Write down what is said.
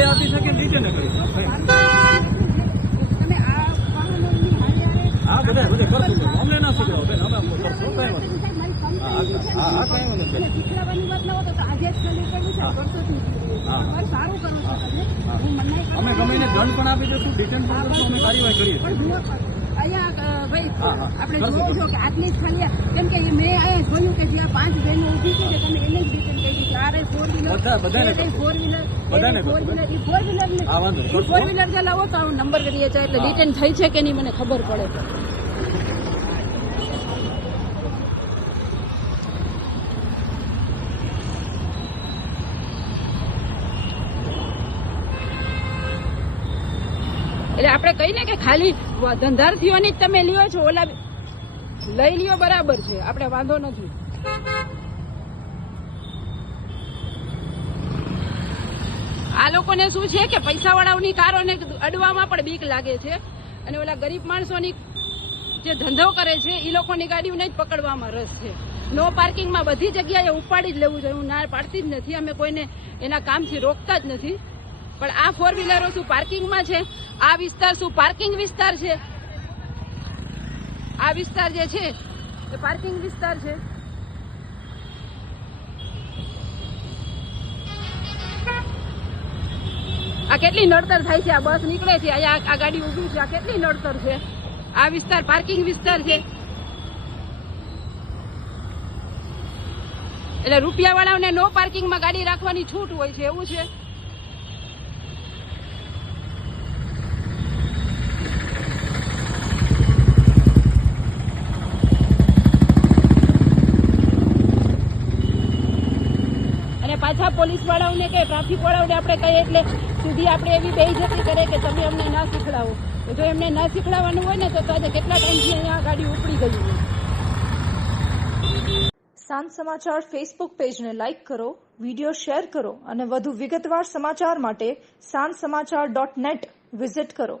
દંડે આવતી હા બધા બધા કરશું. અમને ના બેન અમે કરશું. કાંઈ વાંધો હા, હા, વાંધો નહીં. છે કરું અમે ગમે એને દંડ પણ આપી દઈશું ડિટેન પણ કરશું અમે કાર્યવાહી કરીએ અહીંયા ભાઈ. આપણે જોવો છો કે આટલી જ ખાલી કેમ કે મેં અહીંયા જોયું કે જ્યાં પાંચ બહેનો ઊભી છે ને તમે એને જ રિટર્ન કહી દીધી આ રે ફોર વ્હીલર બધા- બધાને કરશું. ફોર વ્હીલર બધાને ફોર વ્હીલર જે તો નંબર કરીએ છે એટલે રિટર્ન થઈ છે કે નહીં મને ખબર પડે. એટલે આપણે કહીને કે ખાલી ધંધાર્થીઓની જ તમે લ્યો છો ઓલા લઈ લ્યો બરાબર છે. આપણે વાંધો નથી. આ લોકોને શું છે કે પૈસાવાળાઓની કારોને અડવામાં પણ બીક લાગે છે. અને ઓલા ગરીબ માણસોની જે ધંધો કરે છે એ લોકોની ગાડીઓને જ પકડવામાં રસ છે. નો પાર્કિંગમાં બધી જગ્યાએ ઉપાડી જ લેવું જોઈએ. હું ના પાડતી જ નથી. અમે કોઈને એના કામથી રોકતા જ નથી. પણ આ ફોર વ્હીલરો શું પાર્કિંગમાં છે? આ વિસ્તાર શું પાર્કિંગ વિસ્તાર છે? આ વિસ્તાર જે છે, એ પાર્કિંગ વિસ્તાર છે. આ કેટલી નડતર થાય છે? આ બસ નીકળે છે. અહીંયા આ ગાડી ઊભી છે. આ કેટલી નડતર છે? આ વિસ્તાર પાર્કિંગ વિસ્તાર છે. એટલે રૂપિયા વાળાઓને નો પાર્કિંગમાં ગાડી રાખવાની છૂટ હોય છે. એવું છે? અને પાછા કે ટ્રાફિક વાળાઓને આપણે કહીએ એટલે સુધી આપણે એવી બેઇજતી કરે કે તમે અમને ના શીખડાવો. જો એમને ના શીખડાવવાનું હોય ને, તો આજે કેટલા ટાઈમથી અહીંયા ગાડી ઉપડી ગઈ હોય સાંજ સમાચાર ફેસબુક પેજને લાઇક કરો વિડિયો શેર કરો અને વધુ વિગતવાર સમાચાર માટે સાંજ સમાચાર ડોટ નેટ વિઝિટ કરો.